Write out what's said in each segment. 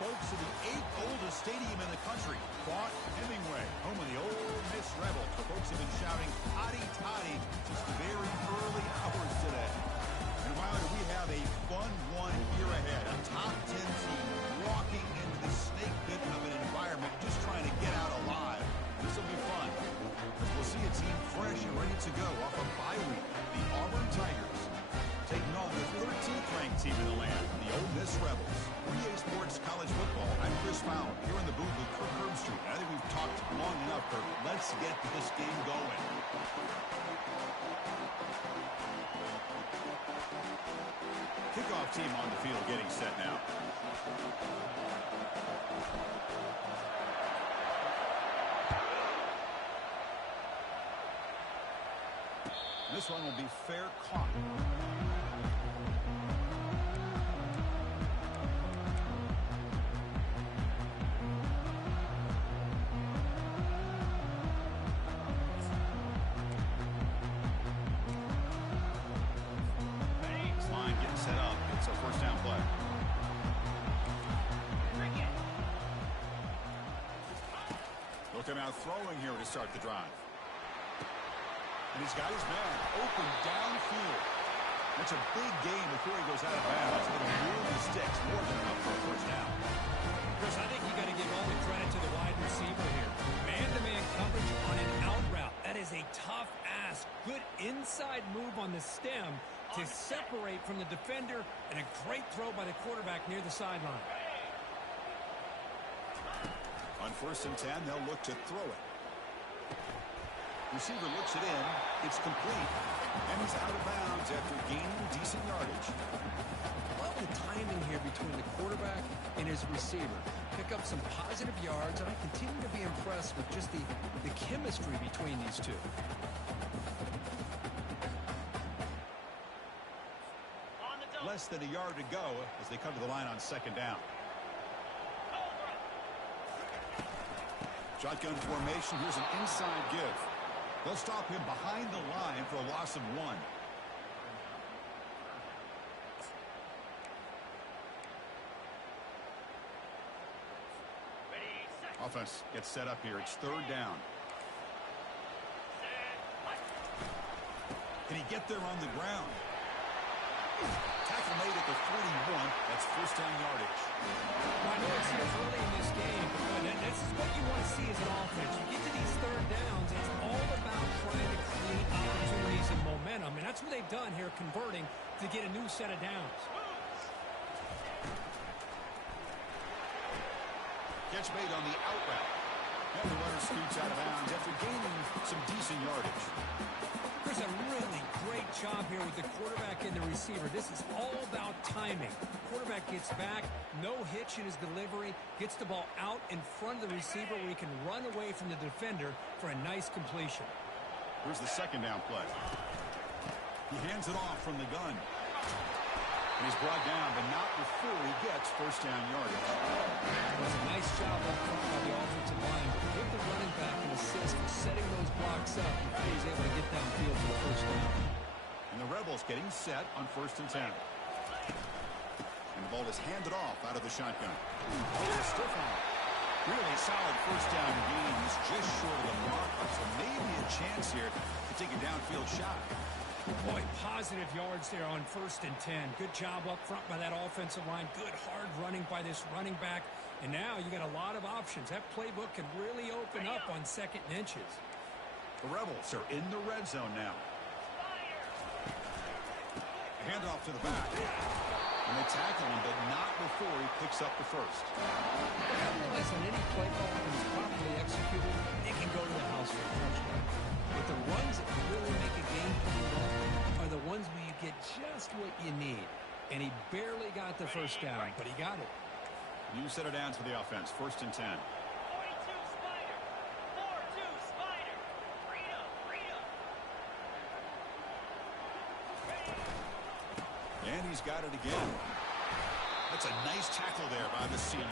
folks, to the 8th oldest stadium in the country, Fort Hemingway, home of the Ole Miss Rebels. The folks have been shouting "Hotty Toddy" since the very early hours today. And Wilder, we have a fun one here ahead. A top 10 team walking into the snake pit of an environment, just trying to get out alive. This will be fun, because we'll see a team fresh and ready to go off a bye week. The Auburn Tigers taking on the 13th ranked team in the land, the Ole Miss Rebels. For EA Sports College Football, I'm Chris Fowler, here in the booth with Kirk Herbstreit. I think we've talked long enough, Kirk. Let's get this game going. Kickoff team on the field getting set now. This one will be fair caught. This line getting set up. It's a first down play. Looking out throwing here to start the drive. And he's got his man open downfield. That's a big gain before he goes out of bounds. It'll move the sticks more than enough for a first down. Chris, I think you got to give all the credit to the wide receiver here. Man-to-man coverage on an out route. That is a tough ask. Good inside move on the stem to separate from the defender, and a great throw by the quarterback near the sideline. On 1st and 10, they'll look to throw it. Receiver looks it in. It's complete. And he's out of bounds after gaining decent yardage. Love the timing here between the quarterback and his receiver. Pick up some positive yards, and I continue to be impressed with just the chemistry between these two. Less than a yard to go as they come to the line on 2nd down. Shotgun formation. Here's an inside give. They'll stop him behind the line for a loss of 1. Offense gets set up here. It's 3rd down. Can he get there on the ground? Tackle made at the 41. That's first down yardage. I know it's here early in this game, but this is what you want to see as an offense. You get to these 3rd downs, it's all about trying to create opportunities and momentum, and that's what they've done here, converting to get a new set of downs. Catch made on the out route. And the runner scoots out of bounds after gaining some decent yardage. There's a really great job here with the quarterback and the receiver. This is all about timing. Quarterback gets back, no hitch in his delivery, gets the ball out in front of the receiver where he can run away from the defender for a nice completion. Here's the 2nd down play. He hands it off from the gun. And he's brought down, but not before he gets first down yardage. It was a nice job up front by the offensive line, but give the running back an assist for setting those blocks up before he's able to get downfield for the first down. And the Rebels getting set on 1st and 10. And the ball is handed off out of the shotgun. Oh, stiff arm. Really solid first down gain. He's just short of the marker, so maybe a chance here to take a downfield shot. Boy, positive yards there on 1st and 10. Good job up front by that offensive line. Good hard running by this running back. And now you got a lot of options. That playbook can really open up on 2nd and inches. The Rebels are in the red zone now. Handoff to the back. And they tackle him, but not before he picks up the first. I realize on any play call that is properly executed, it can go to the house for a touchdown. But the runs that really make a game plan are the ones where you get just what you need. And he barely got the first down, but he got it. New set of downs for the offense. 1st and 10. 42 Spider. 4-2 Spider. Freedom. And he's got it again. That's a nice tackle there by the senior.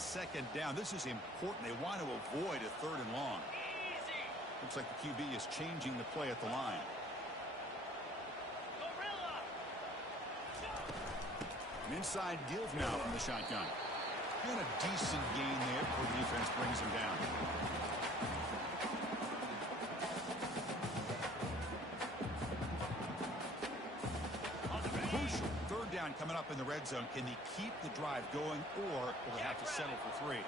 second down. This is important. They want to avoid a third and long. Easy. Looks like the QB is changing the play at the line. Gorilla. An inside give now from the shotgun. And a decent gain there before the defense brings him down. Crucial third down coming up in the red zone. Can they keep the drive going, or will they have to settle for 3?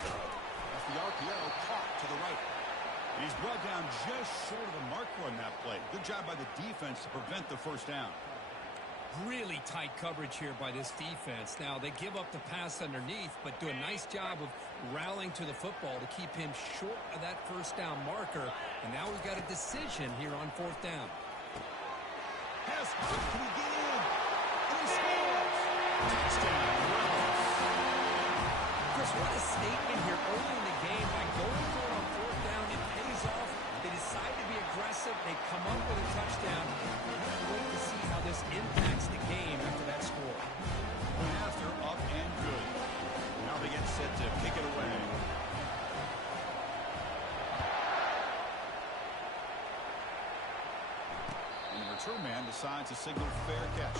That's the RPO caught to the right. He's brought down just short of the marker on that play. Good job by the defense to prevent the first down. Really tight coverage here by this defense. Now, they give up the pass underneath, but do a nice job of rallying to the football to keep him short of that first down marker. And now we've got a decision here on fourth down. Has can he get in? And he scores! Touchdown. Chris, what a statement here early in the game. By going for it on fourth down, it pays off. They decide to be aggressive. They come up with a touchdown. Can't wait to see how this impacts the game after that score. One after, up and good. Now they get set to kick it away. And the return man decides to signal fair catch.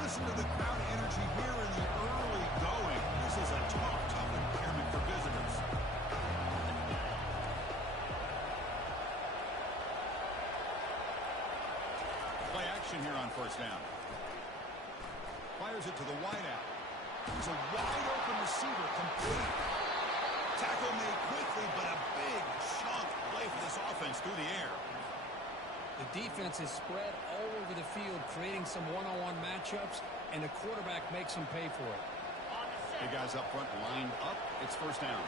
Listen to the crowd energy here in the early going. This is a tough environment for visitors. Play action here on first down. Fires it to the wideout. He's a wide open receiver, complete. Tackle made quickly, but a big chunk play for this offense through the air. The defense is spread all over the field, creating some one-on-one matchups, and the quarterback makes them pay for it. On the set. Big guys up front lined up. It's first down.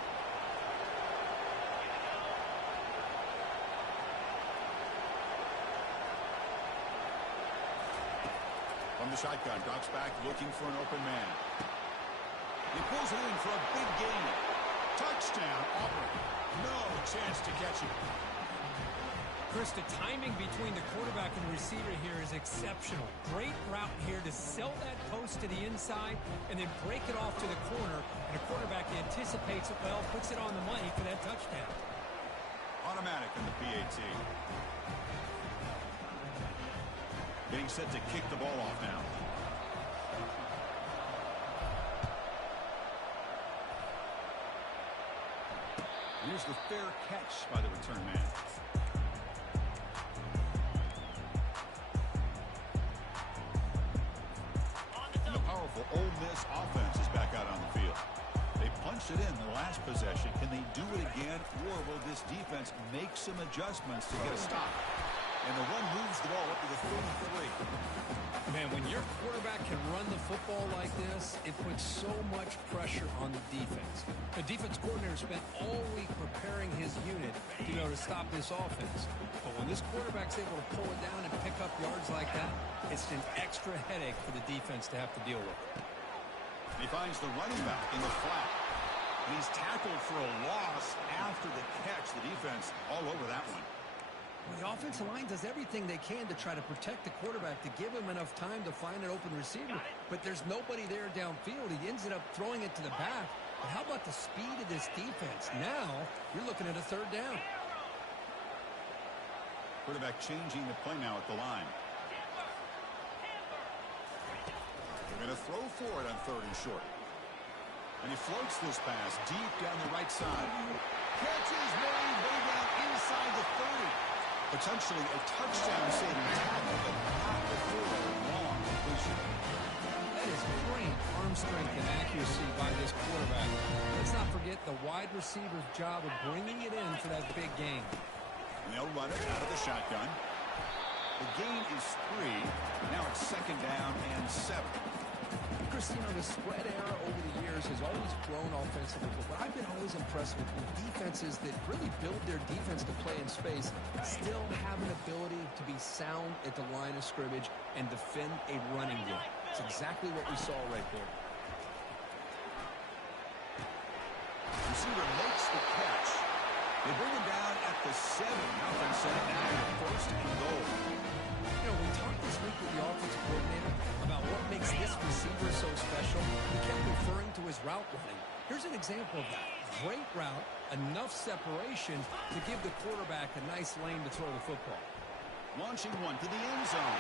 From the shotgun, drops back, looking for an open man. He pulls it in for a big gain. Touchdown, Auburn. No chance to catch him. Chris, the timing between the quarterback and the receiver here is exceptional. Great route here to sell that post to the inside and then break it off to the corner. And the quarterback anticipates it well, puts it on the money for that touchdown. Automatic in the PAT. Getting set to kick the ball off now. Here's the fair catch by the return man. And the powerful Ole Miss offense is back out on the field. They punched it in the last possession. Can they do it again, or will this defense make some adjustments to get a stop? And the run moves the ball up to the 33. Man, when your quarterback can run the football like this, it puts so much pressure on the defense. The defense coordinator spent all week preparing his unit to stop this offense. But when this quarterback's able to pull it down and pick up yards like that, it's an extra headache for the defense to have to deal with. He finds the running back in the flat. And he's tackled for a loss after the catch. The defense all over that one. Well, the offensive line does everything they can to try to protect the quarterback, to give him enough time to find an open receiver. But there's nobody there downfield. He ends up throwing it to the back. But how about the speed of this defense? Now, you're looking at a third down. Quarterback changing the play now at the line. They're going to throw for it on third and short. And he floats this pass deep down the right side. Catches made way down inside the 30. Potentially a touchdown-saving tackle, but not before a long completion. That is great arm strength and accuracy by this quarterback. Let's not forget the wide receiver's job of bringing it in for that big gain. And they'll run it out of the shotgun. The gain is 3. Now it's second down and 7. Christine, the spread era over the years has always grown offensively, but what I've been always impressed with defenses that really build their defense to play in space still have an ability to be sound at the line of scrimmage and defend a running game. It's exactly what we saw right there. Receiver makes the catch, They bring him down at the 7. Nothing set it now to first and goal. You know, we talked this week with the offensive coordinator about what makes this receiver so special. He kept referring to his route running. Here's an example of that. Great route, enough separation to give the quarterback a nice lane to throw the football. Launching one to the end zone.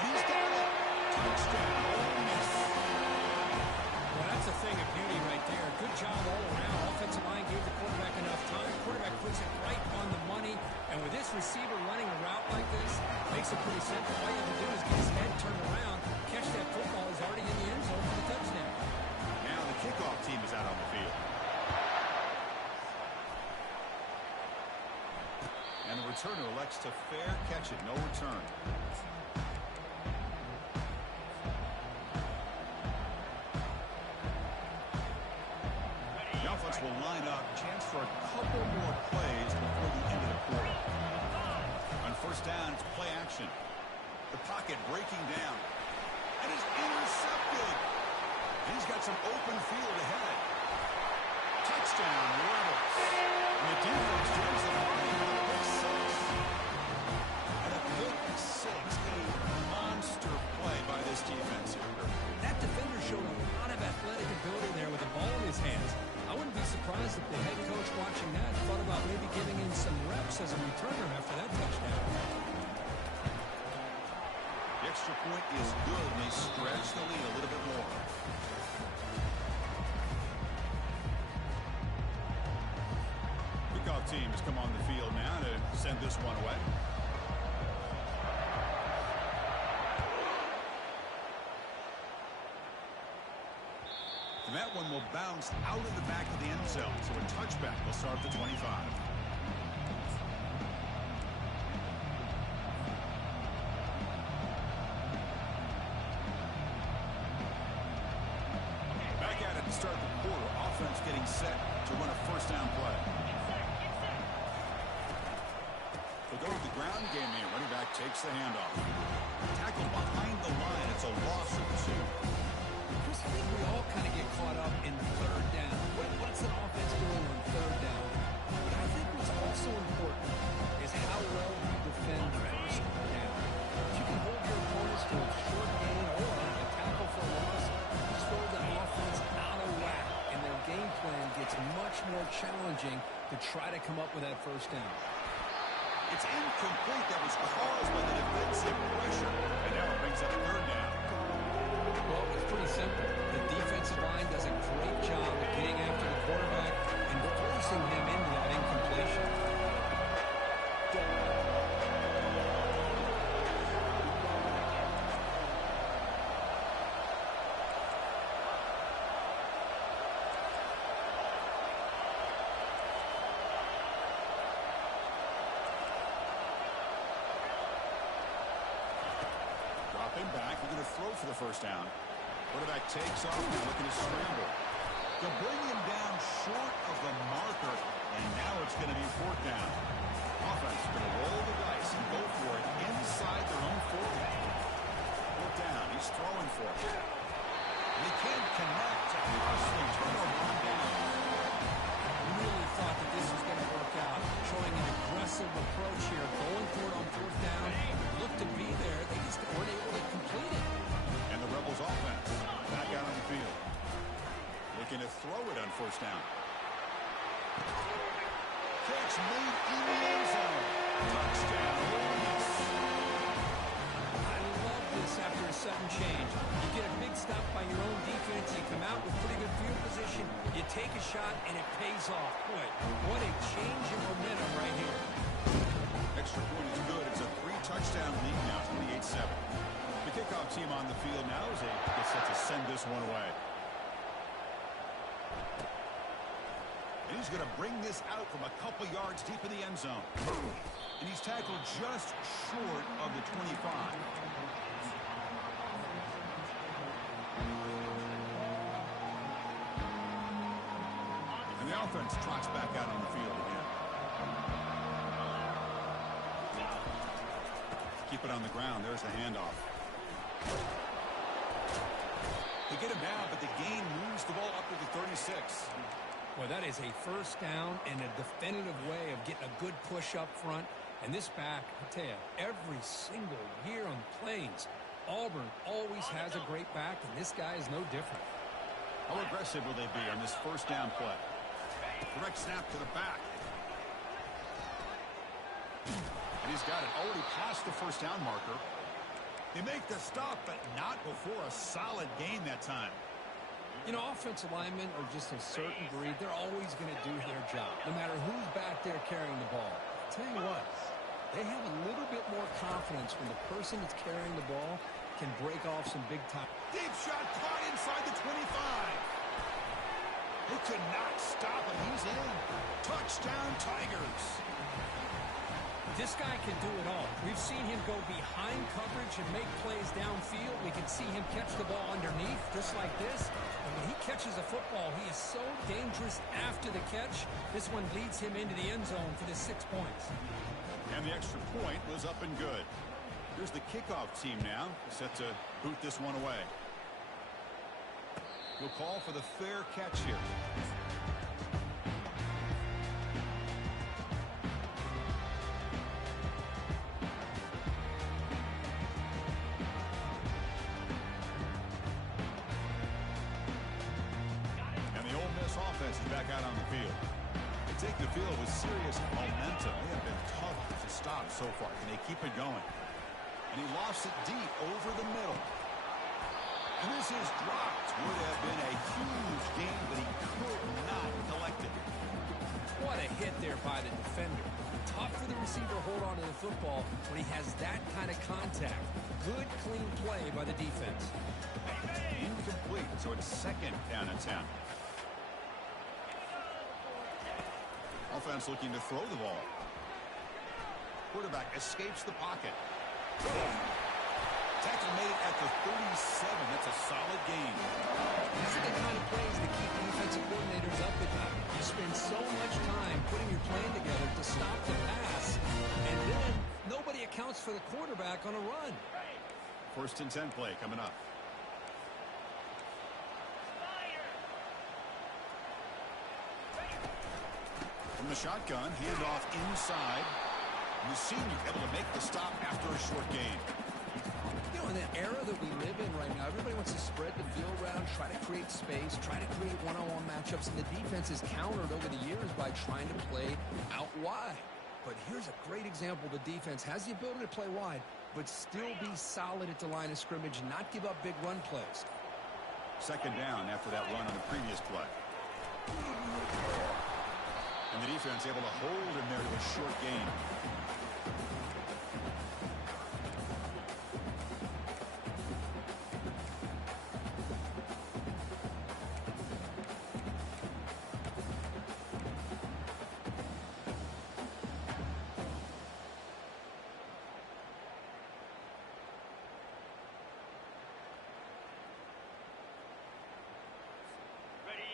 And he's got it. Touchdown, Ole Miss. Well, that's a thing of beauty right there. Good job all around. Offensive line gave the quarterback enough time. Quarterback puts it right on the money. And with this receiver running a route like this, makes it pretty simple. All you have to do is get his head turned around, catch that football. He's already in the end zone for the touchdown. Now the kickoff team is out on the field. And the returner elects to fair catch it. No return. The offense will line up. Chance for a couple more plays before the end of the quarter. On first down, it's play action. The pocket breaking down. And it's intercepted. He's got some open field ahead. Touchdown, Rebels. And the defense joins the party with a pick 6. And a pick 6, a monster play by this defense here. That defender showed a lot of athletic ability there with the ball in his hands. I wouldn't be surprised if the head coach watching that thought about maybe giving him some reps as a returner after that touchdown. The extra point is good, and they stretch the lead a little bit more. Kickoff team has come on the field now to send this one away. And that one will bounce out of the back of the end zone. So a touchback will start at the 25. Back at it to start the quarter. Offense getting set to run a first down play. They'll go to the ground game here. Running back takes the handoff. Tackle behind the line. It's a loss of 2. Chris, I think we all kind of get caught up in third down. What's an offense doing on third down? But I think what's also important is how well you defend first down. If you can hold your opponents to a short gain or a tackle for a loss, you throw that offense out of whack, and their game plan gets much more challenging to try to come up with that first down. It's incomplete. That was caused by the defensive pressure. And now it brings up third down. Well, it's pretty simple. The defensive line does a great job of getting after the quarterback and forcing him into that incompletion. Dropping back. We're going to throw for the first down. Quarterback takes off now, looking to scramble. They'll bring him down short of the marker, and now it's going to be fourth down. Offense is going to roll the dice and go for it inside their own 40. Fourth down, he's throwing for it. They can't connect. Costly turnover on down. Really thought that this was going to work out, showing an aggressive approach here, going for it on fourth down. Looked to be there. They just weren't able to complete it. And the Rebels offense back out on the field. Looking to throw it on first down. Catch made in the end zone. Touchdown, Ole Miss. I love this after a sudden change. You get a big stop by your own defense. You come out with pretty good field position. You take a shot, and it pays off. Boy, what a change in momentum right here. Extra point is good. It's a 3-touchdown lead now, 28-7. The kickoff team on the field now as they get set to send this one away. And he's going to bring this out from a couple yards deep in the end zone. And he's tackled just short of the 25. And the offense trots back out on the field again. Keep it on the ground. There's the handoff. They get him down, but the gain moves the ball up to the 36. Well, that is a first down and a definitive way of getting a good push up front. And this back, I tell you, every single year on the Plains, Auburn always has a great back, and this guy is no different. How aggressive will they be on this first down play? Direct snap to the back. And he's got it already past the first down marker. They make the stop, but not before a solid gain that time. You know, offensive linemen are just a certain breed. They're always going to do their job, no matter who's back there carrying the ball. I'll tell you what, they have a little bit more confidence when the person that's carrying the ball can break off some big time. Deep shot caught inside the 25. They could not stop him. He's in. Touchdown, Tigers. This guy can do it all. We've seen him go behind coverage and make plays downfield. We can see him catch the ball underneath, just like this. And when he catches a football, he is so dangerous after the catch. This one leads him into the end zone for the 6 points. And the extra point was up and good. Here's the kickoff team now, set to boot this one away. He'll call for the fair catch here. Offense is back out on the field. They take the field with serious momentum. They have been tough to stop so far. Can they keep it going? And he lofts it deep over the middle. And this is dropped. Would have been a huge gain, but he could not collect it. What a hit there by the defender. Tough for the receiver to hold on to the football when he has that kind of contact. Good, clean play by the defense. Incomplete, so it's second down and 10. Offense looking to throw the ball. Quarterback escapes the pocket. Tackle made at the 37. That's a solid gain. These are the kind of plays that keep defensive coordinators up at night. You spend so much time putting your plan together to stop the pass, and then nobody accounts for the quarterback on a run. First and 10 play coming up. From the shotgun, handoff inside. And the senior able to make the stop after a short gain. You know, in the era that we live in right now, everybody wants to spread the field around, try to create space, try to create one-on-one matchups, and the defense is countered over the years by trying to play out wide. But here's a great example. The defense has the ability to play wide, but still be solid at the line of scrimmage and not give up big run plays. Second down after that run on the previous play. And the defense able to hold him there to a short gain.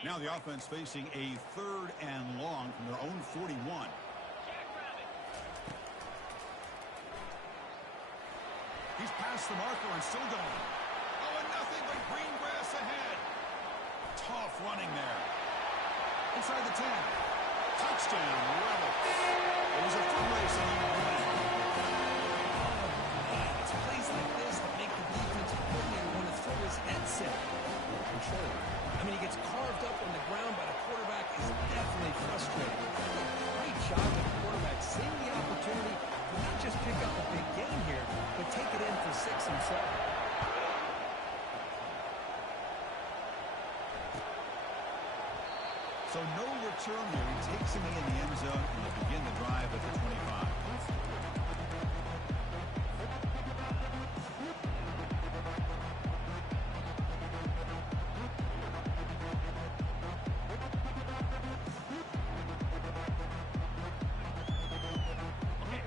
Now the offense facing a third and long from their own 41. He's past the marker and still going. Oh, and nothing but green grass ahead. Tough running there. Inside the 10. Touchdown, Rebel. It was a foot race and he won it. It's plays like this that make the defensive coordinator want to throw his headset. Control. I mean, he gets carved up on the ground by the quarterback. Is definitely frustrating. Great job of the quarterback seeing the opportunity to not just pick up a big gain here, but take it in for 6 himself. So no return here. He takes him in the end zone and will begin the drive at the 25.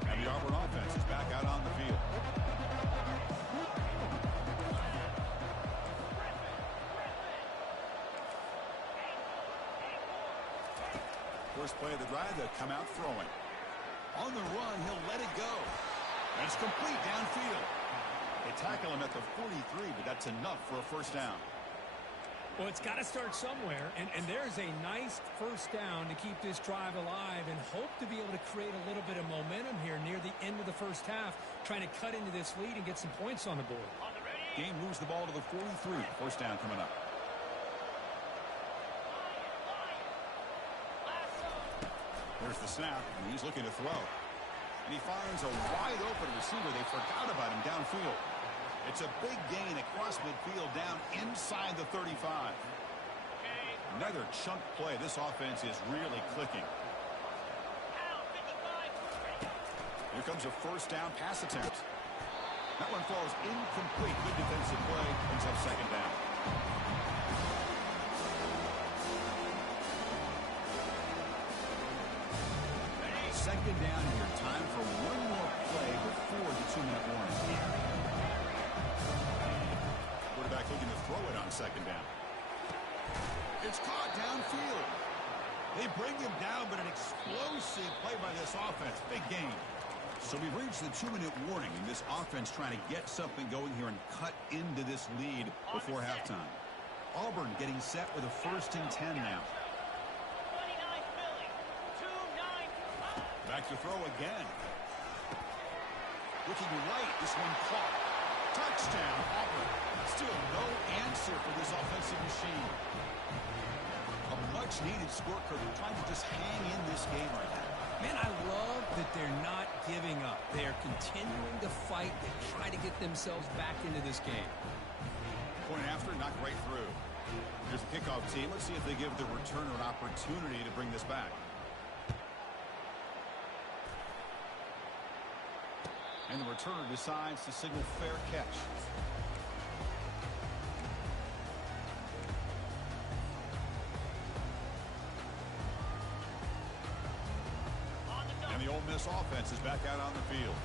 And the Auburn offense is back out on the field. First play of the drive, they'll come out throwing. On the run, he'll let it go. And it's complete downfield. They tackle him at the 43, but that's enough for a first down. Well, it's got to start somewhere, and there's a nice first down to keep this drive alive and hope to be able to create a little bit of momentum here near the end of the first half, trying to cut into this lead and get some points on the board. On the ready. Game moves the ball to the 43. First down coming up. There's the snap, and he's looking to throw. And he finds a wide-open receiver. They forgot about him downfield. It's a big gain across midfield down inside the 35. Another chunk play. This offense is really clicking. Here comes a first down pass attempt. That one falls incomplete. Good defensive play. Brings up second down. Second down here. Time for one more play before the 2-minute warning. Quarterback looking to throw it on second down. It's caught downfield. They bring him down, but an explosive play by this offense. Big gain. So we've reached the 2-minute warning, and this offense trying to get something going here and cut into this lead before halftime. Auburn getting set with a 1st and 10 now. Back to throw again. Looking right, this one caught. Touchdown, Auburn. Still no answer for this offensive machine. A much-needed score curve. They're trying to just hang in this game right now. Man, I love that they're not giving up. They are continuing to fight. They try to get themselves back into this game. Point after, knocked right through. Here's the kickoff team. Let's see if they give the returner an opportunity to bring this back. And the returner decides to signal fair catch. And the Ole Miss offense is back out on the field.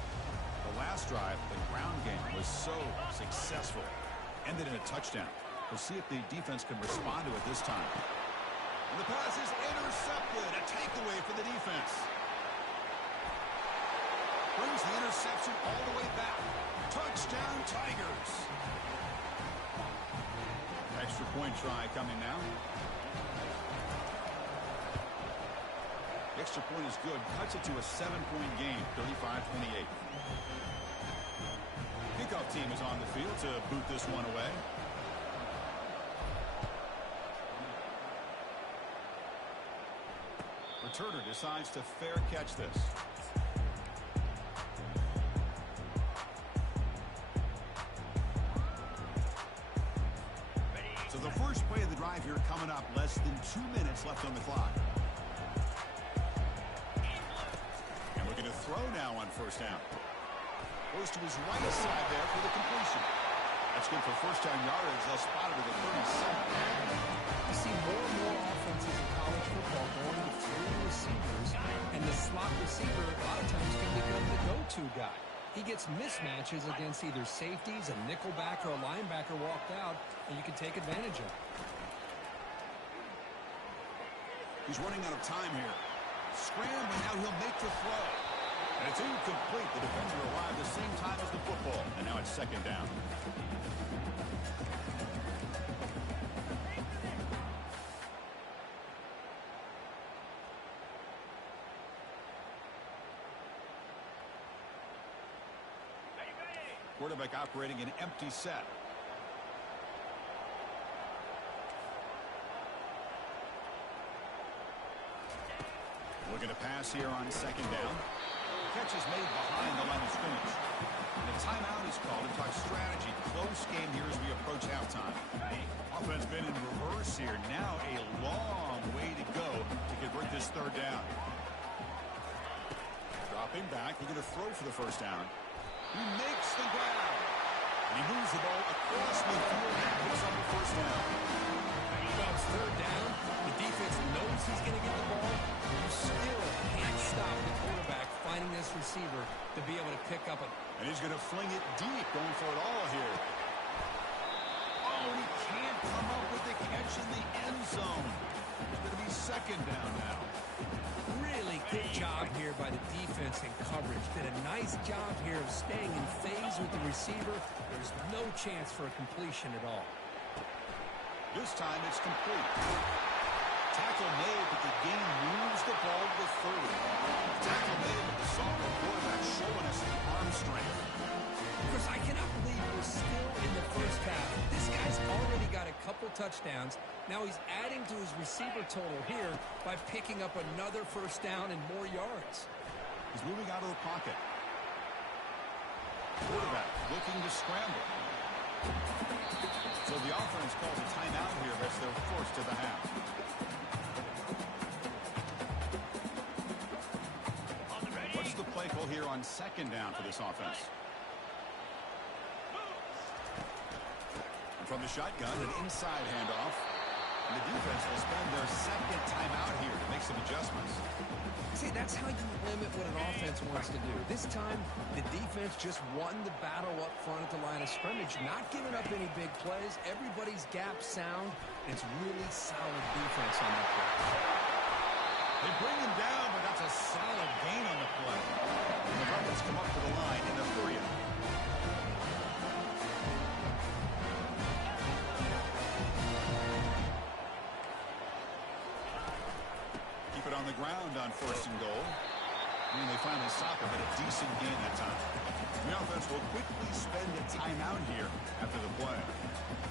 The last drive, the ground game, was so successful. Ended in a touchdown. We'll see if the defense can respond to it this time. And the pass is intercepted. A takeaway for the defense. Brings the interception all the way back. Touchdown, Tigers. Extra point try coming now. The extra point is good. Cuts it to a 7-point game, 35-28. Kickoff team is on the field to boot this one away. Returner decides to fair catch this. So the first play of the drive here coming up. Less than 2 minutes left on the clock. And looking to throw now on first down. Goes to his right side there for the completion. That's good for first down yardage. They'll spot it at the 37. You see more and more offenses in college football going to three receivers, and the slot receiver a lot of times can become the go-to guy. He gets mismatches against either safeties, a nickelback, or a linebacker walked out, and you can take advantage of it. He's running out of time here. Scrambling, now he'll make the throw. And it's incomplete. The defender arrived the same time as the football. And now it's second down. Quarterback operating an empty set. Looking to pass here on second down. The catch is made behind the line of scrimmage. And a timeout is called to talk strategy. Close game here as we approach halftime. Offense been in reverse here. Now a long way to go to convert this third down. Dropping back. Looking to throw for the first down. He makes the grab. And he moves the ball across midfield and picks up the first down. Well, it's third down. The defense knows he's going to get the ball. You still can't stop the quarterback finding this receiver to be able to pick up a... And he's going to fling it deep, going for it all here. Oh, he can't come up with the catch in the end zone. It's going to be second down now. Really good job here by the defense in coverage. Did a nice job here of staying in phase with the receiver. There's no chance for a completion at all. This time it's complete. Tackle made, but the game moves the ball to the 30. Tackle made, but the sophomore quarterback showing us the arm strength. Chris, I cannot believe we're still in the first half. This guy's already got a couple touchdowns. Now he's adding to his receiver total here by picking up another first down and more yards. He's moving out of the pocket. Quarterback looking to scramble. So the offense calls a timeout here. That's their first of the half. What's the play call here on second down for this offense? And from the shotgun, an inside handoff. And the defense will spend their second timeout here to make some adjustments. See, that's how you limit what an offense wants to do. This time, the defense just won the battle up front at the line of scrimmage, not giving up any big plays. Everybody's gap sound. It's really solid defense on that play. They bring him down, but that's a solid gain on the play. And the Rebels come up to the line in the 3. Keep it on the ground on first and goal. I mean, they finally stop it, but a decent gain that time. The offense will quickly spend a timeout here after the play.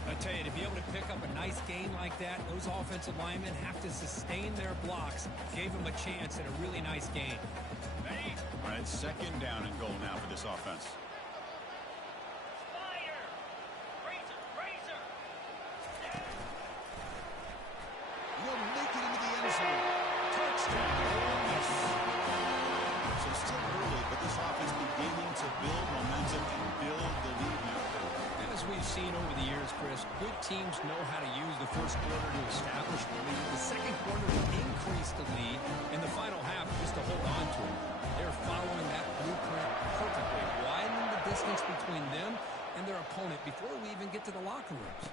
I tell you, to be able to pick up a nice gain like that, those offensive linemen have to sustain their blocks. Gave them a chance at a really nice gain. Ready? All right, second down and goal now for this offense. Spider! Razor! Razor! He'll make it into the end zone. Touchdown. Ole Miss. So still early, but this offense beginning to build momentum and build the lead now. As we've seen over the years, Chris, good teams know how to use the first quarter to establish the lead, the second quarter to increase the lead, and the final half just to hold on to it. They're following that blueprint perfectly, widening the distance between them and their opponent before we even get to the locker rooms.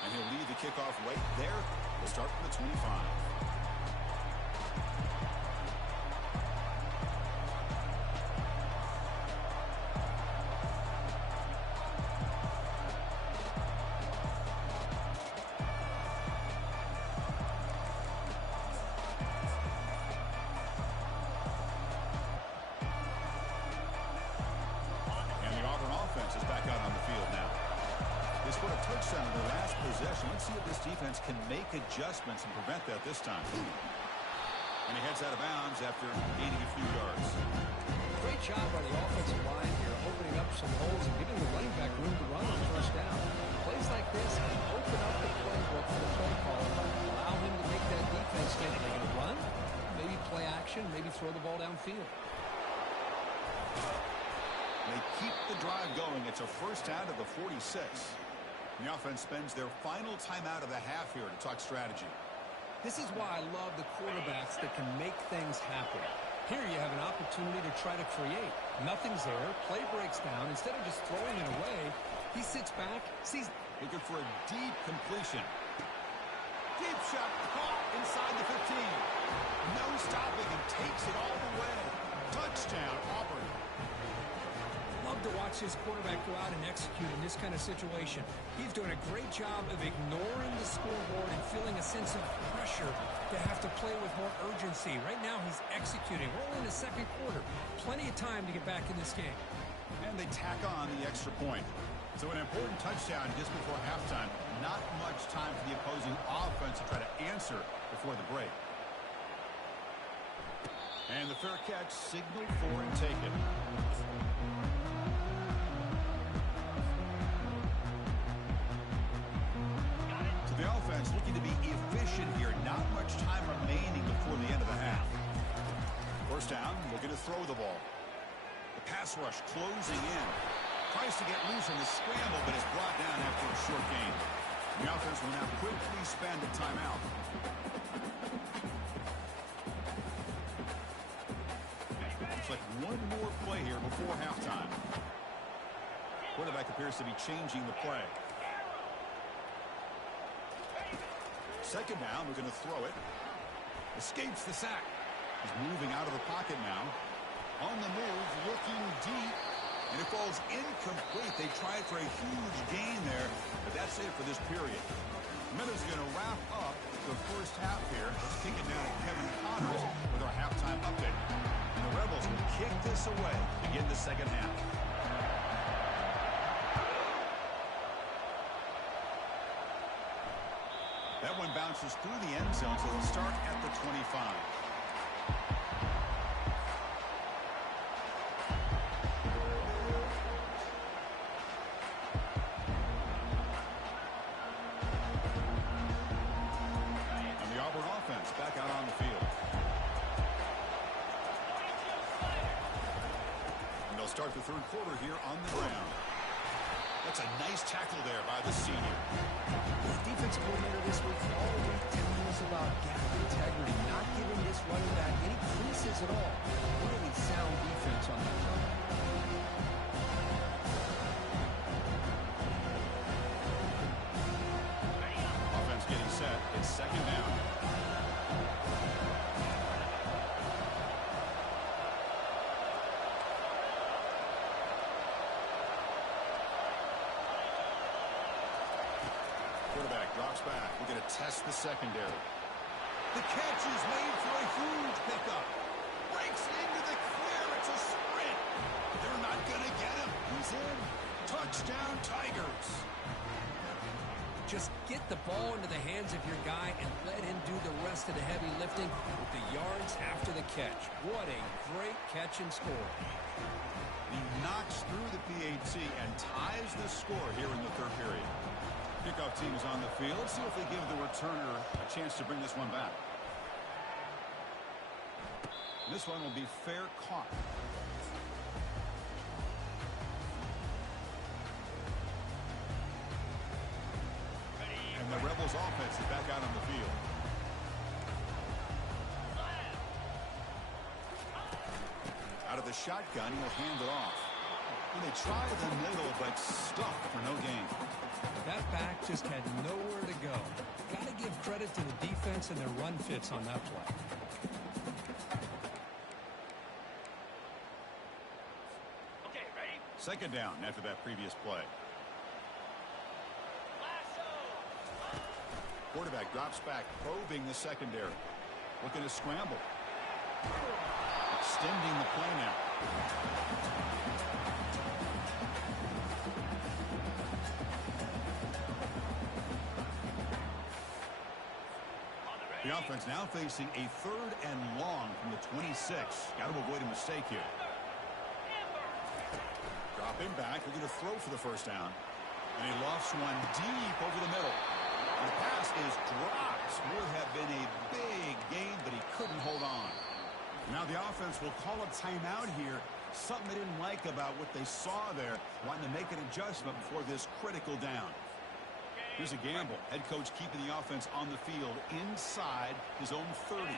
And he'll lead the kickoff right there. We'll start from the 25. Let's see if this defense can make adjustments and prevent that this time. And he heads out of bounds after gaining a few yards. Great job on the offensive line here, opening up some holes and giving the running back room to run on first down. Plays like this can open up the playbook for the play caller, allow him to make that defense think they're going to run, maybe play action, maybe throw the ball downfield. They keep the drive going. It's a first down to the 46. The offense spends their final timeout of the half here to talk strategy. This is why I love the quarterbacks that can make things happen. Here you have an opportunity to try to create. Nothing's there. Play breaks down. Instead of just throwing it away, he sits back, sees... Looking for a deep completion. Deep shot caught inside the 15. No stopping and takes it all the way. Touchdown, Auburn. Love to watch this quarterback go out and execute in this kind of situation. He's doing a great job of ignoring the scoreboard and feeling a sense of pressure to have to play with more urgency. Right now he's executing. We're only in the second quarter. Plenty of time to get back in this game. And they tack on the extra point. So an important touchdown just before halftime. Not much time for the opposing offense to try to answer before the break. And the fair catch signaled for and taken. The offense looking to be efficient here. Not much time remaining before the end of the half. First down, looking to throw the ball. The pass rush closing in. Tries to get loose on the scramble, but is brought down after a short gain. The offense will now quickly spend a timeout. Looks like one more play here before halftime. Quarterback appears to be changing the play. Second down, we're going to throw it. Escapes the sack. He's moving out of the pocket now. On the move, looking deep. And it falls incomplete. They tried for a huge gain there, but that's it for this period. Minute's going to wrap up the first half here. Let's kick it down to Kevin Connors with our halftime update. And the Rebels will kick this away to begin the second half. That one bounces through the end zone, so they'll start at the 25. Back out on the field. And they'll start the third quarter here on the ground. That's a nice tackle there by the senior. The defensive coordinator this week all week telling us about gap integrity, not giving this running back any creases at all. Really sound defense on that run. Offense getting set. It's second down. Quarterback drops back. We're going to test the secondary. The catch is made for a huge pickup. Breaks into the clear. It's a sprint. They're not going to get him. He's in. Touchdown, Tigers. Just get the ball into the hands of your guy and let him do the rest of the heavy lifting with the yards after the catch. What a great catch and score. He knocks through the PAT and ties the score here in the third period. Kickoff team is on the field. Let's see if they give the returner a chance to bring this one back. This one will be fair caught. And the Rebels offense is back out on the field. Out of the shotgun, he'll hand it off. And they try the middle, but stuck for no gain. That back just had nowhere to go. Got to give credit to the defense and their run fits on that play. Okay, ready? Second down after that previous play. Quarterback drops back, probing the secondary. Looking to scramble. Extending the play now. The offense now facing a third and long from the 26. Got to avoid a mistake here. Dropping back, looking to throw for the first down. And he lofts one deep over the middle. And the pass is dropped. Would have been a big gain, but he couldn't hold on. Now the offense will call a timeout here. Something they didn't like about what they saw there. Wanting to make an adjustment before this critical down. Here's a gamble. Head coach keeping the offense on the field inside his own 30.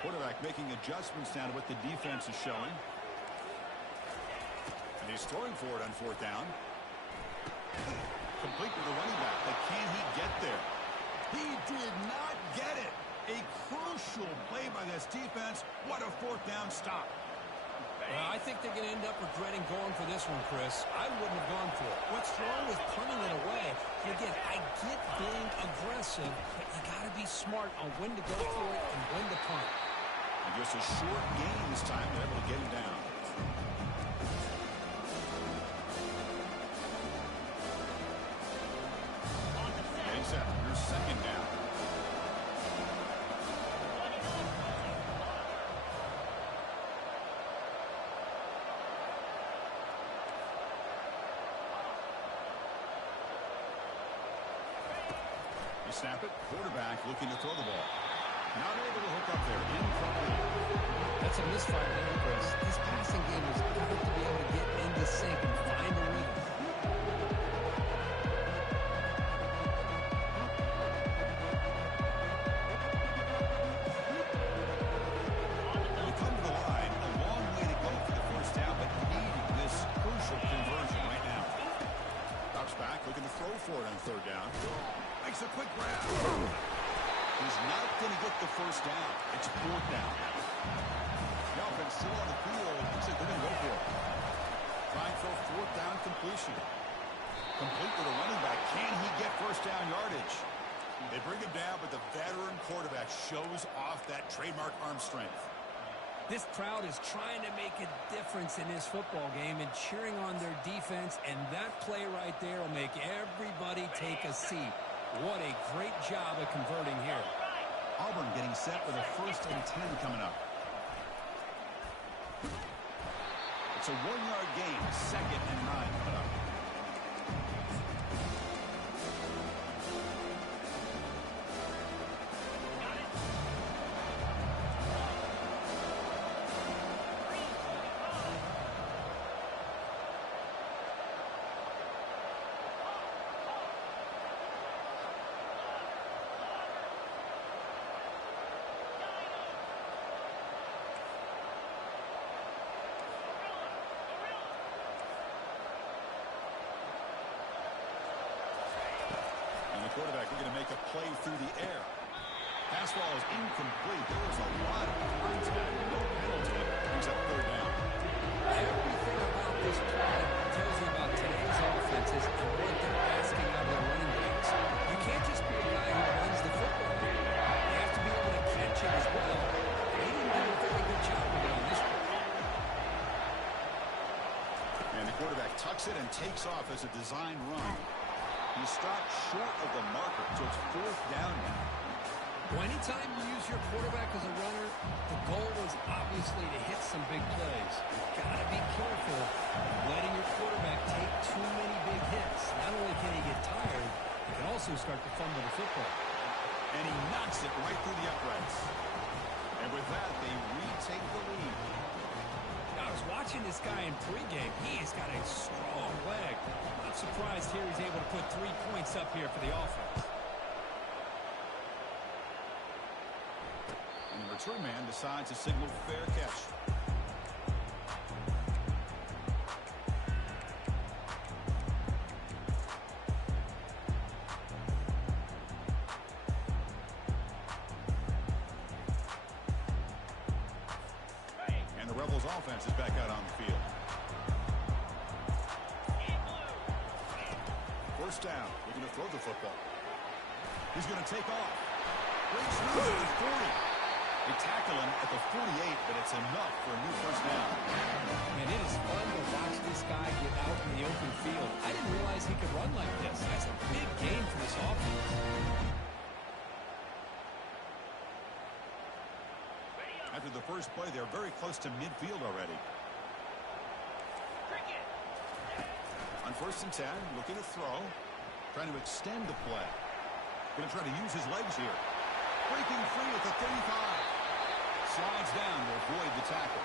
Quarterback making adjustments now to what the defense is showing. And he's throwing for it on fourth down. Complete with the running back, but can he get there? He did not get it. A crucial play by this defense. What a fourth down stop. Well, I think they're going to end up regretting going for this one, Chris. I wouldn't have gone for it. What's wrong with punting it away? And again, I get being aggressive, but you got to be smart on when to go for it and when to punt. And just a short gain this time. They're able to get him down. Getting set. Here's second down. Snap it. Quarterback looking to throw the ball. Not able to hook up there. Incomplete. That's a misfire there, Chris. This passing game has got to be able to get into sync and find a rhythm. We come to the line. A long way to go for the first down, but needing this crucial conversion right now. Drops back, looking to throw for it on third down. Makes a quick grab. He's not going to get the first down. It's fourth down. The offense still on the field. Looks like they're going to go for it. Trying for a fourth down completion. Complete with a running back. Can he get first down yardage? They bring him down, but the veteran quarterback shows off that trademark arm strength. This crowd is trying to make a difference in this football game and cheering on their defense, and that play right there will make everybody take a seat. What a great job of converting here. Auburn getting set with a 1st and 10 coming up. It's a 1-yard gain, 2nd and 9 coming up. Quarterback looking to make a play through the air. Pass ball is incomplete. There was a lot of contact. No penalty. Brings up 3rd down. Everything about this play tells you about today's offenses and what they're asking out of their running backs. You can't just be a guy who runs the football. You have to be able to catch it as well. They didn't do a very good job of it on this play. And the quarterback tucks it and takes off as a design run. He stopped short of the marker, so it's 4th down now. Well, anytime you use your quarterback as a runner, the goal is obviously to hit some big plays. You've got to be careful letting your quarterback take too many big hits. Not only can he get tired, he can also start to fumble the football. And he knocks it right through the uprights. And with that, they retake the lead. I was watching this guy in pregame. He's got a strong leg. Not surprised here he's able to put 3 points up here for the offense. And the return man decides to signal fair catch. And the Rebels offense is back out on the field. 1st down. They're going to throw the football. He's going to take off. Breaks through to the 40. They tackle him at the 48, but it's enough for a new 1st down. And it is fun to watch this guy get out in the open field. I didn't realize he could run like this. That's a big gain for this offense. After the first play, they're very close to midfield already. On 1st and 10, looking to throw. Trying to extend the play. Going to try to use his legs here. Breaking free at the 35. Slides down to avoid the tackle.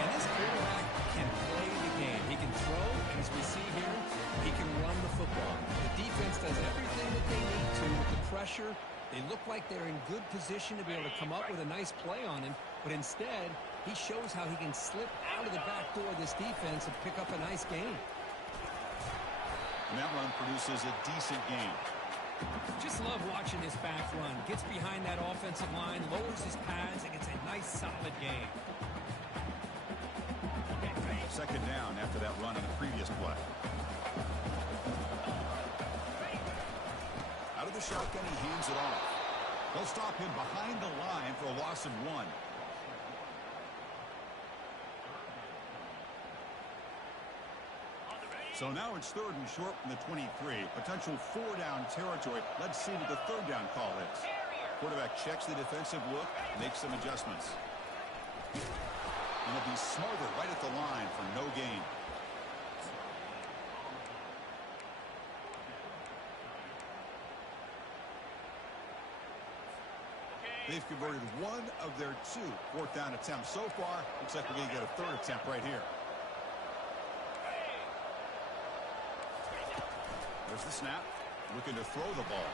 And this quarterback can play the game. He can throw, and as we see here, he can run the football. The defense does everything that they need to with the pressure. They look like they're in good position to be able to come up with a nice play on him, but instead, he shows how he can slip out of the back door of this defense and pick up a nice gain. And that run produces a decent gain. Just love watching this back run. Gets behind that offensive line, lowers his pads, and gets a nice, solid gain. 2nd down after that run on the previous play. Out of the shotgun, he hands it off. They'll stop him behind the line for a loss of 1. So now it's 3rd and short from the 23. Potential 4-down territory. Let's see what the 3rd down call is. Quarterback checks the defensive look, makes some adjustments. And he'll be smarter right at the line for no gain. They've converted 1 of their 2 4th down attempts so far. Looks like we're going to get a 3rd attempt right here. There's the snap. Looking to throw the ball.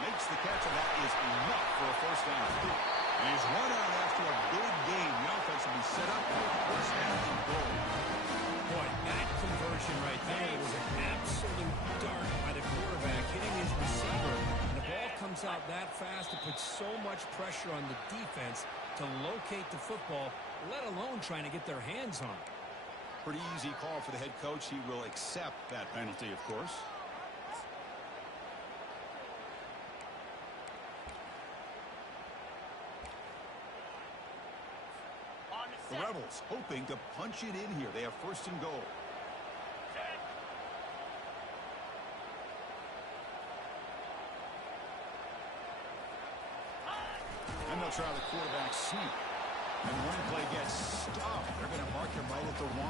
Makes the catch, and that is enough for a 1st down. And he's run out after a big gain. The offense will be set up for a 1st down and goal. Boy, that conversion right there was an absolute dart by the quarterback hitting his receiver. And the ball comes out that fast. It puts so much pressure on the defense to locate the football, let alone trying to get their hands on it. Pretty easy call for the head coach. He will accept that penalty, of course. The Rebels hoping to punch it in here. They have first and goal. And they'll try the quarterback sneak. And when play gets stopped, they're going to mark him right at the 1.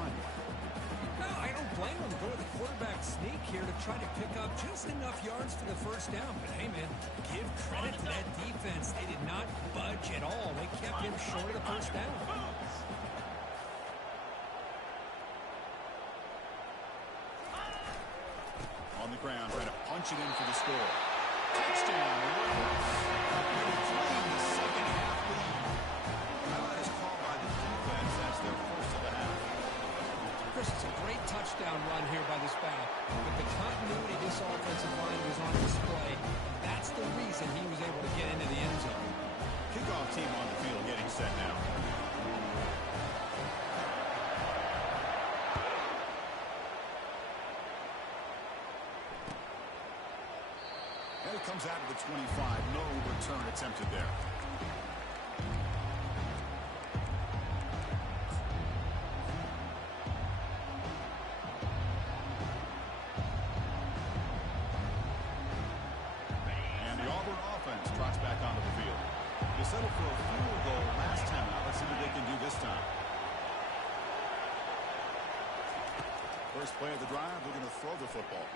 No, I don't blame them. Go to the quarterback sneak here to try to pick up just enough yards for the first down. But hey, man, give credit to that defense. They did not budge at all. They kept him short of the first down. On the ground, trying to punch it in for the score. Touchdown, Rebels. They're playing the second half lead. That is called by the defense. That's their first of the half. Chris, it's a great touchdown run here by this back. But the continuity of this offensive line was on display. That's the reason he was able to get into the end zone. Kickoff team on the field getting set now. And it comes out of the 25. No return attempted there. And the Auburn offense trots back onto the field. They settled for a field goal last time out. Let's see what they can do this time. First play of the drive, they're going to throw the football.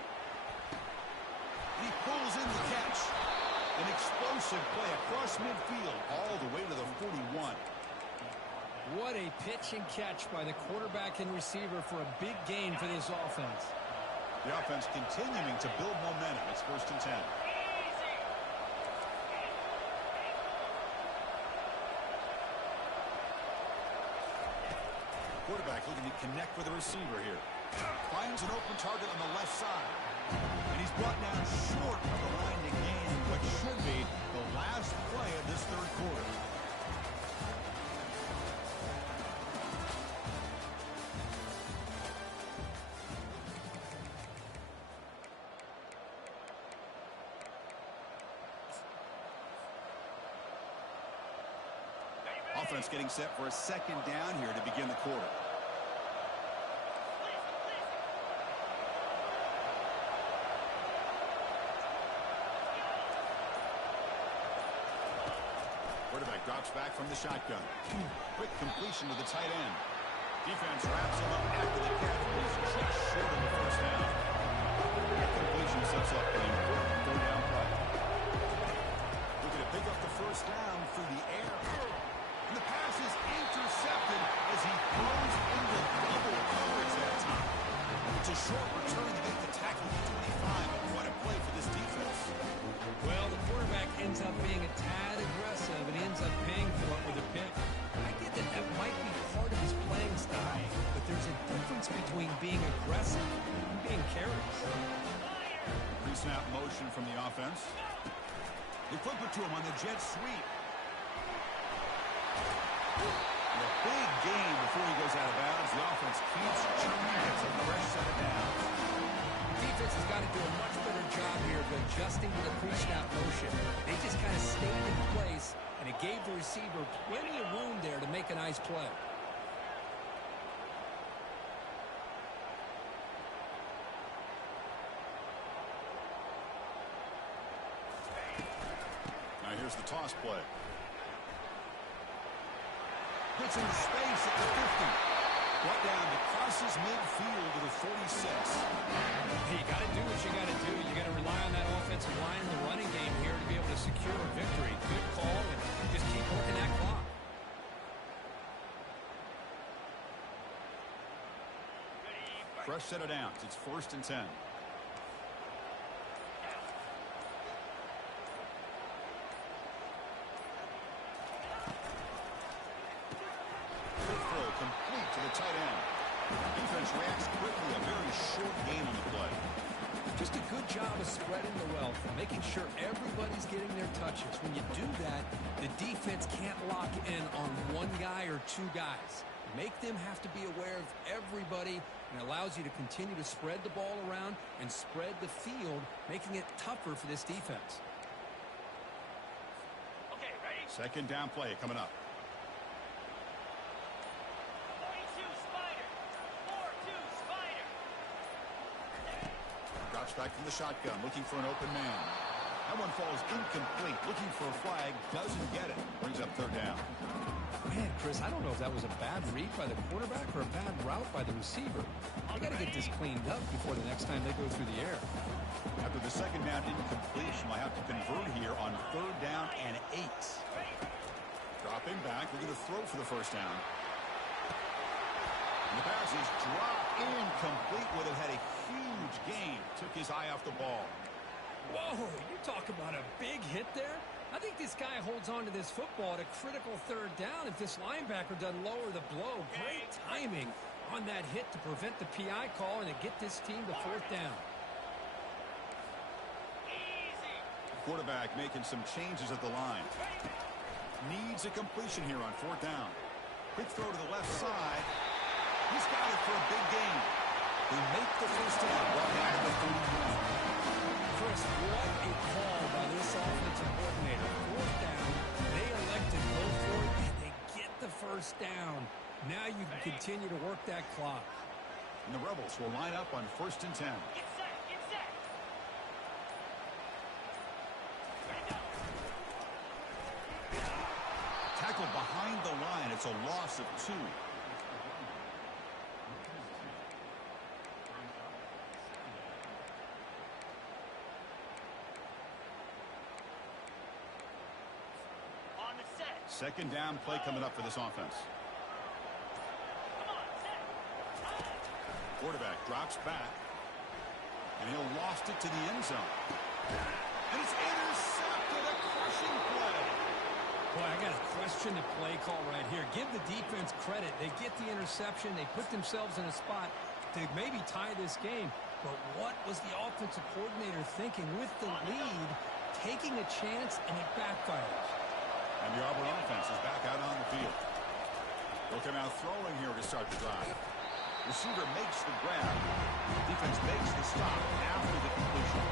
He pulls in the catch. An explosive play across midfield all the way to the 41. What a pitch and catch by the quarterback and receiver for a big gain for this offense. The offense continuing to build momentum. It's first and 10. Quarterback looking to connect with the receiver here. Finds an open target on the left side. And he's brought down short of the line to gain what should be the last play of this third quarter. Offense getting set for a second down here to begin the quarter. Quarterback drops back from the shotgun. Quick completion to the tight end. Defense wraps him up after the catch, but he's just short of the first down. That completion sets up an important third down play. Looking to pick up the first down through the air. And the pass is intercepted as he throws into double coverage that time. It's a short return to get the tackle to 25. What a play for this defense. Well, the quarterback ends up being a tad aggressive, and he ends up paying for it with a pick. I get that that might be part of his playing style, but there's a difference between being aggressive and being careless. Pre-snap motion from the offense. They flip it to him on the jet sweep. And a big gain before he goes out of bounds. The offense keeps churning, gets a fresh set of downs. Defense has got to do a much better job here of adjusting to the pre-snap motion. They just kind of stayed in place, and it gave the receiver plenty of room there to make a nice play. Now here's the toss play. Puts in space at the 50. Brought down to crosses midfield to the 46. Hey, you got to do what you got to do. You got to rely on that offensive line in the running game here to be able to secure a victory. Good call, and just keep working that clock. Fresh set of downs. It's first and 10. Complete to the tight end. Defense reacts quickly. A very short gain on the play. Just a good job of spreading the wealth, making sure everybody's getting their touches. When you do that, the defense can't lock in on one guy or two guys. make them have to be aware of everybody, and allows you to continue to spread the ball around and spread the field, making it tougher for this defense. Okay, ready? Second down play coming up. 42 Spider. 4-2 Spider. Drops back from the shotgun, looking for an open man. That one falls incomplete, looking for a flag, doesn't get it. Brings up third down. Man, Chris, I don't know if that was a bad read by the quarterback or a bad route by the receiver. They got to get this cleaned up before the next time they go through the air. After the second down incompletion, we'll have to convert here on third down and 8. Dropping back, we're going to throw for the first down. And the pass is dropped incomplete. Would have had a huge gain. Took his eye off the ball. Whoa, you talk about a big hit there. I think this guy holds on to this football at a critical third down if this linebacker doesn't lower the blow. Great timing on that hit to prevent the PI call and to get this team to fourth down. Easy. Quarterback making some changes at the line. Needs a completion here on fourth down. Quick throw to the left side. He's got it for a big gain. They make the first down. Brought down to the 31. Chris, what a call by this offensive coordinator. Fourth down, they elect to go for it, and they get the first down. Now you can continue to work that clock. And the Rebels will line up on 1st and 10. Get set. Get set. Ready, go. Tackled behind the line. It's a loss of 2. On the set. Second down play coming up for this offense. Come on, set. Quarterback drops back. And he'll lost it to the end zone. And it's intercepted. A crushing play. Boy, I got to question the play call right here. Give the defense credit. They get the interception. They put themselves in a spot to maybe tie this game. But what was the offensive coordinator thinking with the lead, taking a chance, and it backfires? And the Auburn offense is back out on the field. They'll come out throwing here to start the drive. Receiver makes the grab. Defense makes the stop after the completion.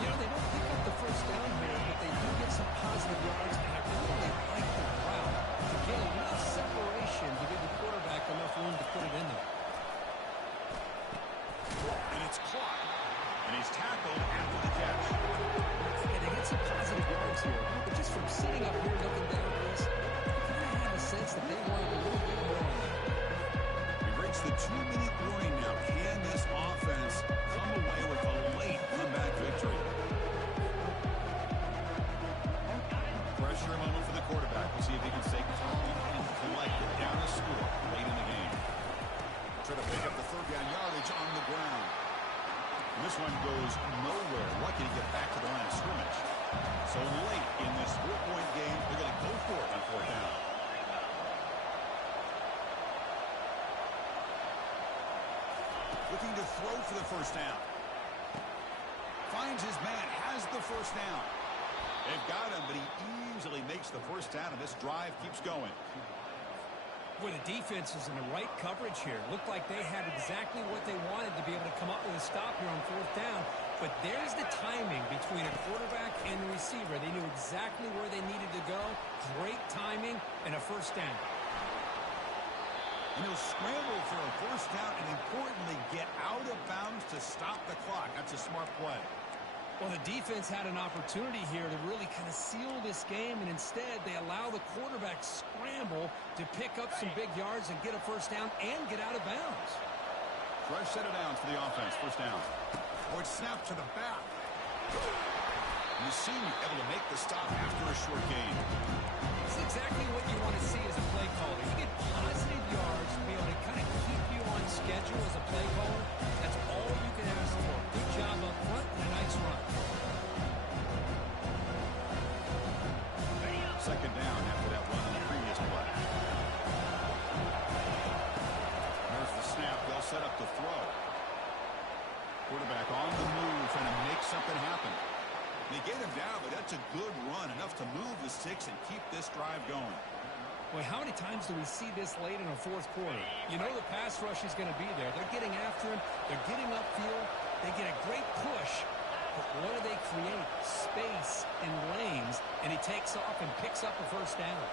You know, they don't pick up the first down here, but they do get some positive yards, and I really like the route to get enough separation to give the quarterback enough room to put it in there. And it's caught. And he's tackled after the catch. And they get some positive yards here, but just from sitting up here looking down at this, you kind of have a sense that they wanted a little bit more on that. We've reached the 2-minute warning now. Can this offense come away with a late comeback victory? Pressure moment for the quarterback. We'll see if he can stay calm and collected. Down a score late in the game. Try to pick up the third down yardage on the ground. And this one goes nowhere. Lucky to get back to the line of scrimmage. So late in this 4-point game, they're going to go for it on fourth down. Looking to throw for the first down. Finds his man, has the first down. They've got him, but he easily makes the first down, and this drive keeps going. Boy, the defense is in the right coverage here. Looked like they had exactly what they wanted to be able to come up with a stop here on fourth down. But there's the timing between a quarterback and the receiver. They knew exactly where they needed to go. Great timing and a first down. And he'll scramble for a first down and, importantly, get out of bounds to stop the clock. That's a smart play. Well, the defense had an opportunity here to really kind of seal this game, and instead they allow the quarterback scramble to pick up some big yards and get a first down and get out of bounds. Fresh set of downs for the offense. First down. Oh, it's snapped to the back. And the senior able to make the stop after a short gain. It's exactly what you want to see as a play caller. You get positive yards to be able to kind of keep you on schedule as a play caller. That's all you can ask for. Good job up front and a nice run. Second down after that run on the previous play. There's the snap. They'll set up the throw. Quarterback on the move, trying to make something happen. They get him down, but that's a good run, enough to move the sticks and keep this drive going. Boy, how many times do we see this late in a fourth quarter? You know the pass rush is going to be there. They're getting after him. They're getting upfield. They get a great push. But what do they create? Space and lanes. And he takes off and picks up a first down.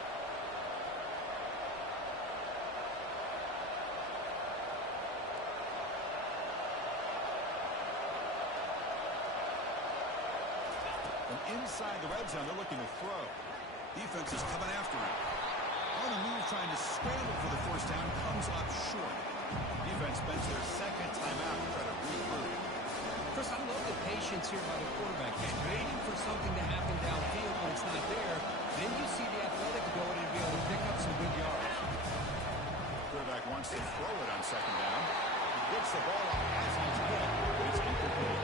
And inside the red zone, they're looking to throw. Defense is coming after him. On the move, trying to scramble for the first down, comes up short. Defense spends their second timeout to try to regroup. Chris, I love the patience here by the quarterback. He's waiting for something to happen downfield when it's not there. Then you see the athletic ability to be able to pick up some good yards. Quarterback wants to throw it on second down. He gets the ball up as he's hit, but it's incomplete.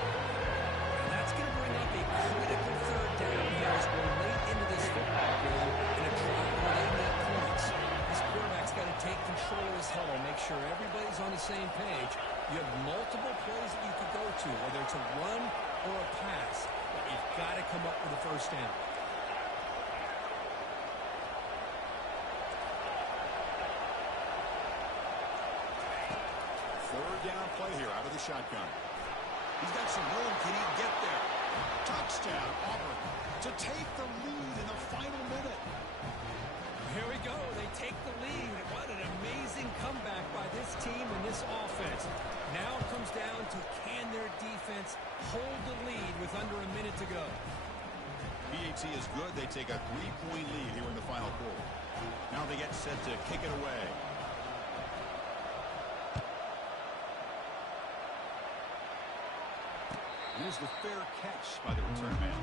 And that's going to bring up a critical third down here as we're late into this football game in a drive where they need points. This quarterback's got to take control of this huddle, make sure everybody's on the same page. You have multiple plays that you could go to, whether it's a run or a pass, but you've got to come up with a first down. Third down play here out of the shotgun. He's got some room. Can he get there? Touchdown, Auburn, to take the lead in the final minute. Here we go. They take the lead. What an amazing comeback by this team and this offense. Now it comes down to can their defense hold the lead with under a minute to go. PAT is good. They take a 3-point lead here in the final quarter. Now they get set to kick it away. Here's the fair catch by the return man.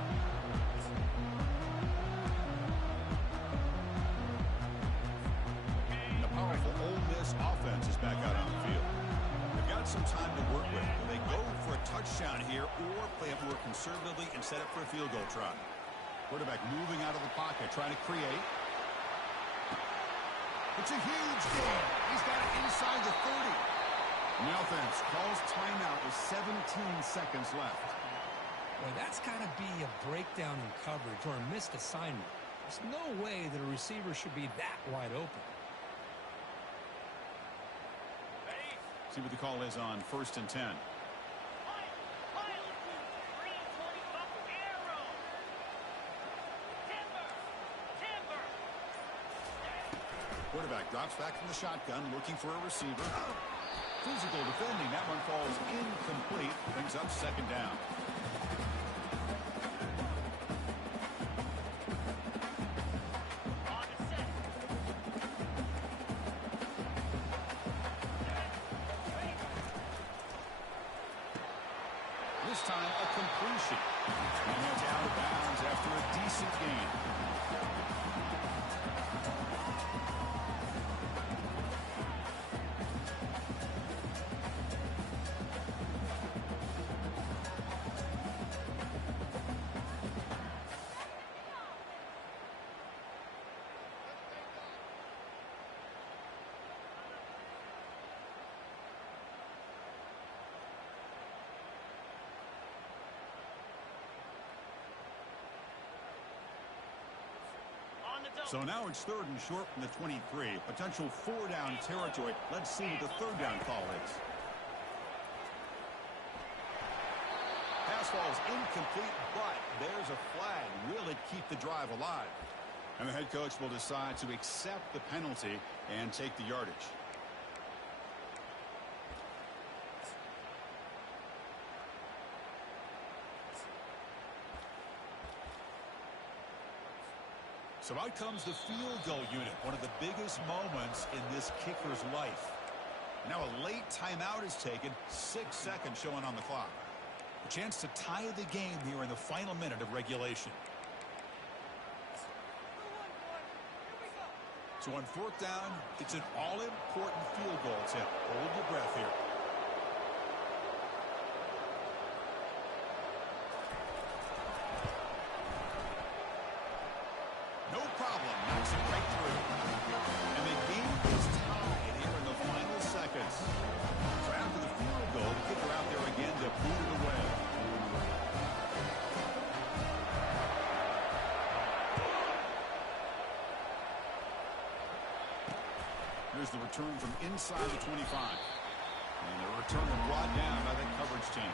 The powerful Ole Miss offense is back out on the field. They've got some time to work with. Will they go for a touchdown here or play it more conservatively and set up for a field goal try? Quarterback moving out of the pocket, trying to create. It's a huge gain. He's got it inside the 30. And the offense calls timeout with 17 seconds left. Boy, that's got to be a breakdown in coverage or a missed assignment. There's no way that a receiver should be that wide open. See what the call is on 1st and 10. Quarterback drops back from the shotgun, looking for a receiver. Physical defending. That one falls incomplete. Brings up second down. This time a completion. And it's out of bounds after a decent gain. So now it's 3rd and short from the 23. Potential 4-down territory. Let's see what the 3rd down call is. Pass falls incomplete, but there's a flag. Will it keep the drive alive? And the head coach will decide to accept the penalty and take the yardage. So out comes the field goal unit, one of the biggest moments in this kicker's life. Now a late timeout is taken, 6 seconds showing on the clock. A chance to tie the game here in the final minute of regulation. So on 4th down, it's an all-important field goal attempt. Hold your breath here. No problem, knocks it right through. And the game is tied here in the final seconds. So after the field goal, the kicker out there again to boot it away. Here's the return from inside the 25. And the return is brought down by the coverage team.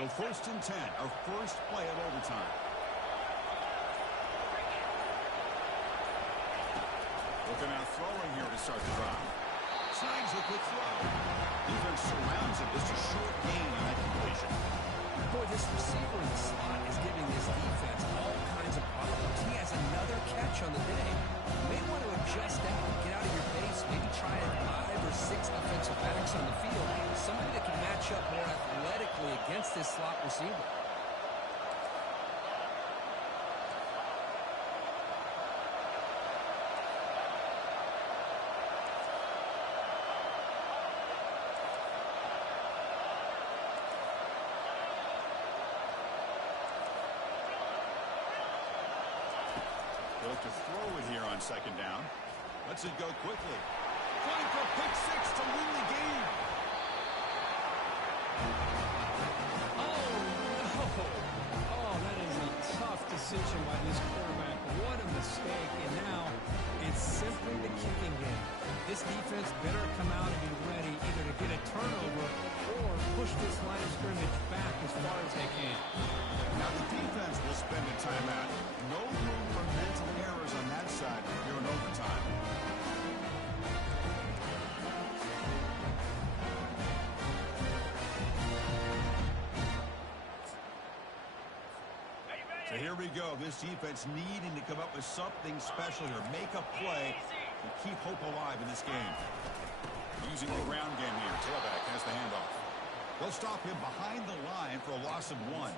So 1st and 10, our first play of overtime. Looking out throwing here to start the drive. Snags a quick throw. Defense surrounds him. Just a short gain on that completion. Boy, this receiver in the slot is giving this defense all kinds of problems. He has another catch on the day. You may want to adjust out, get out of your base, maybe try 5 or 6 defensive backs on the field. Somebody that can match up more athletically against this slot receiver. They'll have to throw it here on 2nd down. Lets it go quickly. Trying for pick 6 to win the game. Oh, no. Oh, that is a tough decision by this quarterback. What a mistake. And now it's simply the kicking game. This defense better come out and be ready either to get a turnover or push this line of scrimmage back as far as they can. Now the defense will spend a timeout. No room for mental errors on that side here in overtime. So here we go. This defense needing to come up with something special here. Make a play and keep hope alive in this game. Using the ground game here. Tailback has the handoff. They'll stop him behind the line for a loss of 1.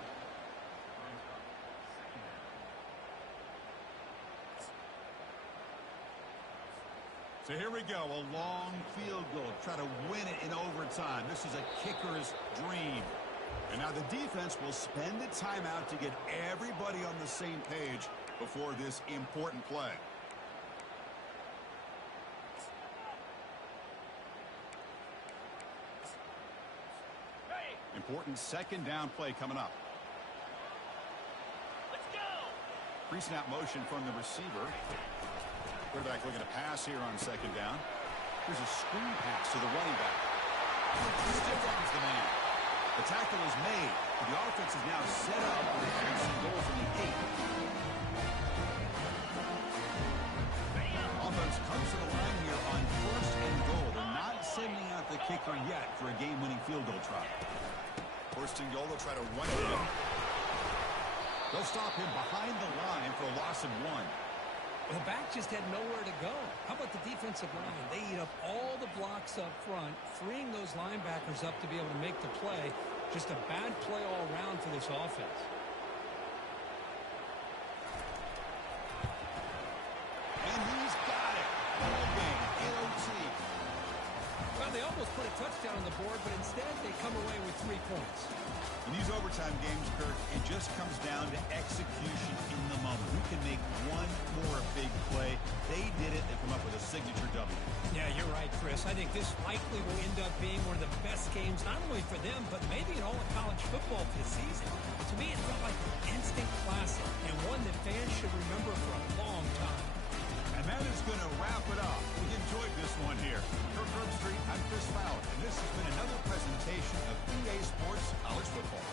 So here we go, a long field goal. Try to win it in overtime. This is a kicker's dream. And now the defense will spend a timeout to get everybody on the same page before this important play. Important 2nd down play coming up. Let's go. Pre-snap motion from the receiver. Quarterback looking to pass here on 2nd down. Here's a screen pass to the running back. Stiff arms the man. The tackle is made. The offense is now set up with a chance to goal from the 8. Offense comes to the line here on 1st and goal. They're not sending out the kicker yet for a game-winning field goal try. 1st and goal, they'll try to run it in. They'll stop him behind the line for a loss of 1. The back just had nowhere to go. How about the defensive line? They eat up all the blocks up front, freeing those linebackers up to be able to make the play. Just a bad play all around for this offense. And he's got it. Ball game, OT. Well, they almost put a touchdown on the board, but instead they come away with 3 points. In these overtime games, Kirk, it just comes down to execution in the moment. Who can make one more big play? They did it. They come up with a signature W. Yeah, you're right, Chris. I think this likely will end up being one of the best games, not only for them, but maybe in all of college football this season. To me, it felt like an instant classic and one that fans should remember for a long time. And that is going to wrap it up. We enjoyed this one here. Kirk Herbstreit, I'm Chris Fowler, and this has been another presentation of EA Sports College Football.